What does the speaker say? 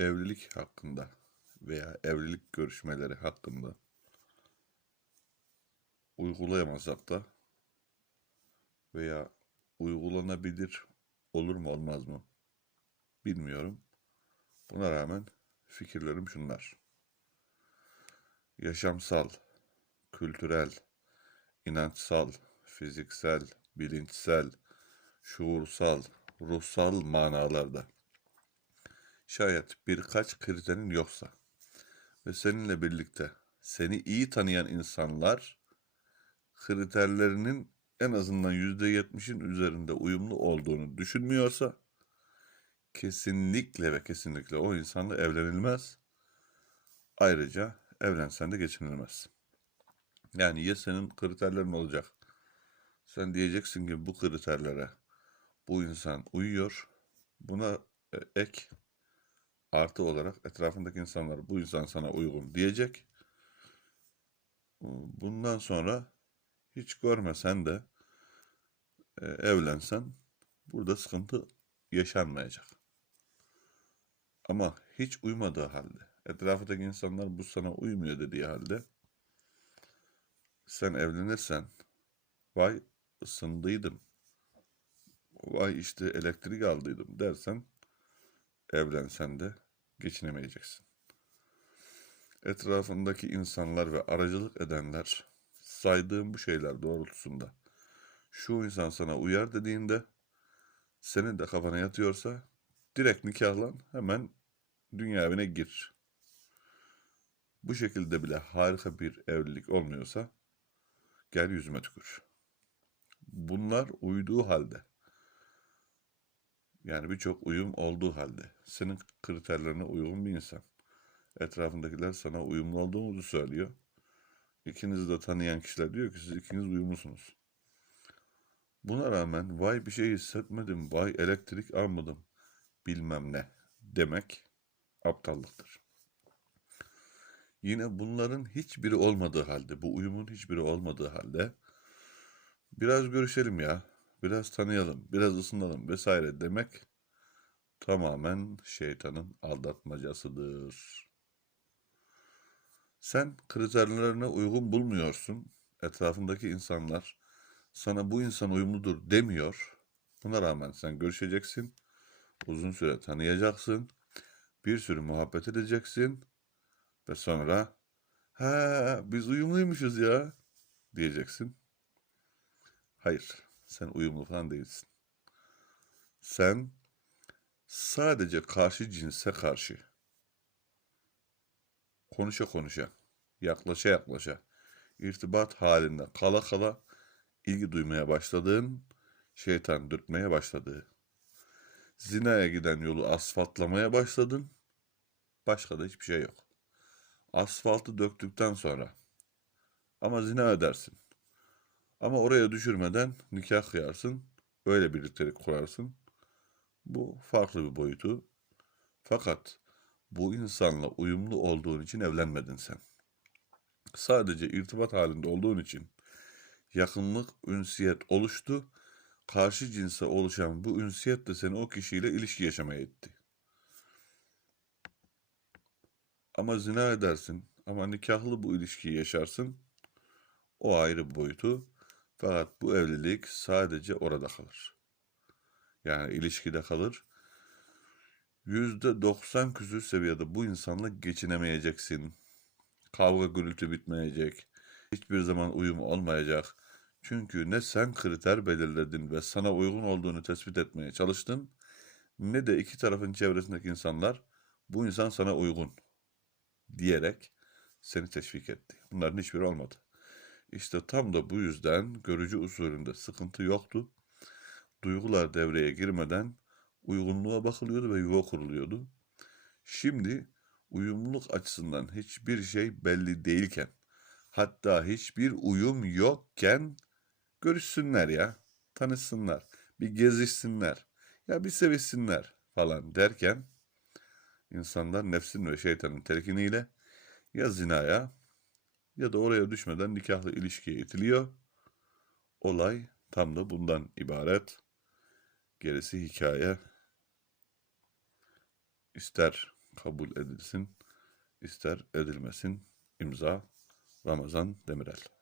evlilik hakkında veya evlilik görüşmeleri hakkında uygulayamasak da veya uygulanabilir olur mu olmaz mı bilmiyorum. Buna rağmen fikirlerim şunlar. Yaşamsal, kültürel, inançsal, fiziksel, bilinçsel, şuursal, ruhsal manalarda şayet birkaç kriterin yoksa ve seninle birlikte seni iyi tanıyan insanlar kriterlerinin en azından yüzde yetmişin üzerinde uyumlu olduğunu düşünmüyorsa kesinlikle ve kesinlikle o insanla evlenilmez. Ayrıca evlensen de geçinilmez. Yani ya senin kriterlerin olacak. Sen diyeceksin ki bu kriterlere bu insan uyuyor. Buna e, ek artı olarak etrafındaki insanlar bu insan sana uygun diyecek. Bundan sonra hiç görmesen de e, evlensen burada sıkıntı yaşanmayacak. Ama hiç uymadığı halde, etrafındaki insanlar bu sana uymuyor dediği halde sen evlenirsen vay ısındıydım, vay işte elektrik aldıydım dersen evlensen de geçinemeyeceksin. Etrafındaki insanlar ve aracılık edenler saydığım bu şeyler doğrultusunda şu insan sana uyar dediğinde senin de kafana yatıyorsa direkt nikahlan hemen dünya evine gir. Bu şekilde bile harika bir evlilik olmuyorsa gel yüzüme tükür. Bunlar uyduğu halde yani birçok uyum olduğu halde senin kriterlerine uygun bir insan. Etrafındakiler sana uyumlu olduğunuzu söylüyor. İkinizi de tanıyan kişiler diyor ki siz ikiniz uyumlusunuz. Buna rağmen vay bir şey hissetmedim, vay elektrik almadım bilmem ne demek aptallıktır. Yine bunların hiçbiri olmadığı halde, bu uyumun hiçbiri olmadığı halde biraz görüşelim ya, biraz tanıyalım, biraz ısınalım vesaire demek tamamen şeytanın aldatmacasıdır. Sen kriterlerine uygun bulmuyorsun. Etrafındaki insanlar sana bu insan uyumludur demiyor. Buna rağmen sen görüşeceksin. Uzun süre tanıyacaksın. Bir sürü muhabbet edeceksin. Ve sonra ha biz uyumluymuşuz ya diyeceksin. Hayır, sen uyumlu falan değilsin. Sen sadece karşı cinse karşı konuşa konuşa, yaklaşa yaklaşa, irtibat halinde kala kala ilgi duymaya başladığın, şeytan dürtmeye başladığı, zinaya giden yolu asfaltlamaya başladın, başka da hiçbir şey yok. Asfaltı döktükten sonra ama zina edersin. Ama oraya düşürmeden nikah kıyarsın, öyle birliktelik kurarsın. Bu farklı bir boyutu. Fakat bu insanla uyumlu olduğun için evlenmedin sen. Sadece irtibat halinde olduğun için yakınlık, ünsiyet oluştu. Karşı cinse oluşan bu ünsiyet de seni o kişiyle ilişki yaşamaya etti. Ama zina edersin, ama nikahlı bu ilişkiyi yaşarsın. O ayrı bir boyutu. Fakat bu evlilik sadece orada kalır. Yani ilişkide kalır. Yüzde doksan küsür seviyede bu insanla geçinemeyeceksin. Kavga gürültü bitmeyecek. Hiçbir zaman uyum olmayacak. Çünkü ne sen kriter belirledin ve sana uygun olduğunu tespit etmeye çalıştın, ne de iki tarafın çevresindeki insanlar bu insan sana uygun diyerek seni teşvik etti. Bunların hiçbiri olmadı. İşte tam da bu yüzden görücü usulünde sıkıntı yoktu. Duygular devreye girmeden uygunluğa bakılıyordu ve yuva kuruluyordu. Şimdi uyumluluk açısından hiçbir şey belli değilken, hatta hiçbir uyum yokken görüşsünler ya, tanışsınlar, bir gezişsinler, ya bir sevişsinler falan derken insanlar nefsin ve şeytanın telkiniyle ya zinaya ya da oraya düşmeden nikahlı ilişkiye itiliyor. Olay tam da bundan ibaret. Gerisi hikaye. İster kabul edilsin, ister edilmesin. İmza Ramazan Demirel.